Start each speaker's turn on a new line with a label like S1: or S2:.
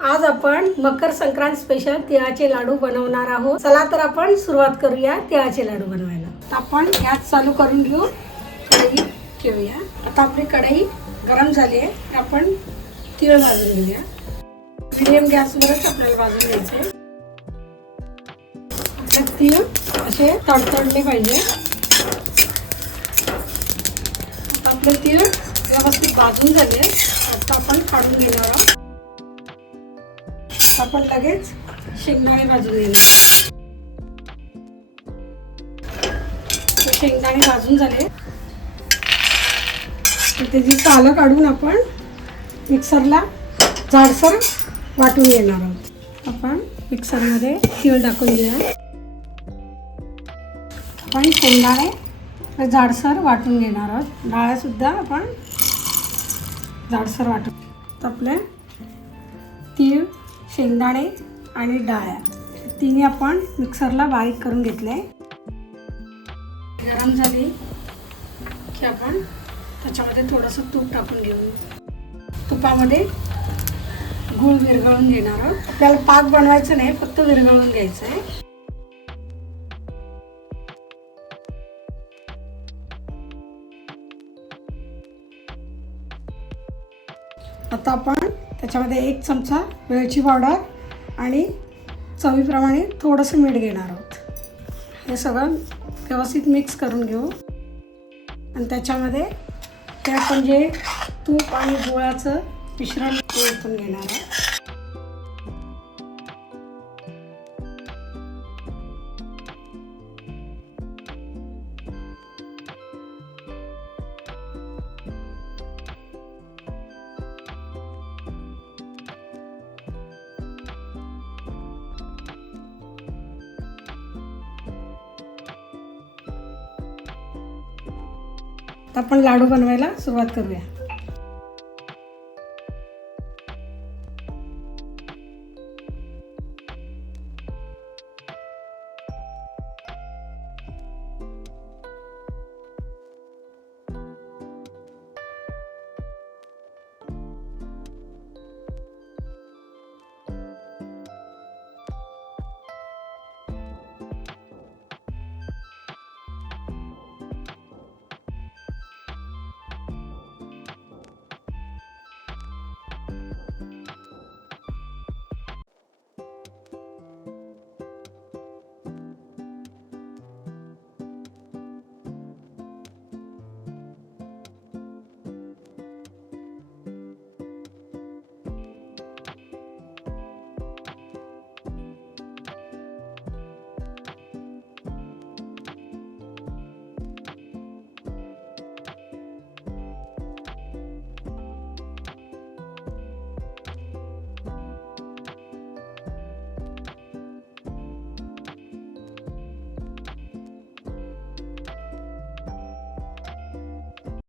S1: आज आपण मकर संक्रांत स्पेशल तिळाचे लाडू बनवणार आहोत. चला तर आपण सुरुवात करूया तिळाचे लाडू बनवायला. आपण गॅस चालू करून घेऊ. कढई ठेवूया. आता आपली कढई गरम झाली आहे. तर आपण तिळ भाजून घेऊया. मिडियम गॅसवरच आपल्याला भाजून घ्यायचे आपले तीळ असे तडतडले पाहिजे. आता आपले तीळ व्यवस्थित भाजून झाले आता आपण काढून घेणार आहोत. आपण लगेच शेंगदाणे भाजून घेणार. शेंगदाणे भाजून झाले. तर त्याची सालं काढून आपण मिक्सरला जाडसर वाटून घेणार आहोत. आपण मिक्सरमध्ये तीळ टाकून घेऊया. आपण शेंगदाणे जाडसर वाटून घेणार आहोत. डाळ्यासुद्धा आपण जाडसर वाटून आपले आपल्या तीळ शेंगदाणे आणि डाळ्या तिन्ही आपण मिक्सरला बारीक करून घेतले. गरम झाली की आपण त्याच्यामध्ये थोडंसं तूप टाकून घेऊ. तुपामध्ये गूळ विरघळून घेणार आहोत. आपल्याला पाक बनवायचं नाही फक्त विरघळून घ्यायचं आहे. आता आपण त्याच्यामध्ये एक चमचा वेलची पावडर आणि चवीप्रमाणे थोडंसं मीठ घेणार आहोत. हे सगळं व्यवस्थित मिक्स करून घेऊ. आणि त्याच्यामध्ये ते आपण जे तूप आणि गुळाचं मिश्रण ओतून घेणार आहोत. आता आपण लाडू बनवायला सुरुवात करूया.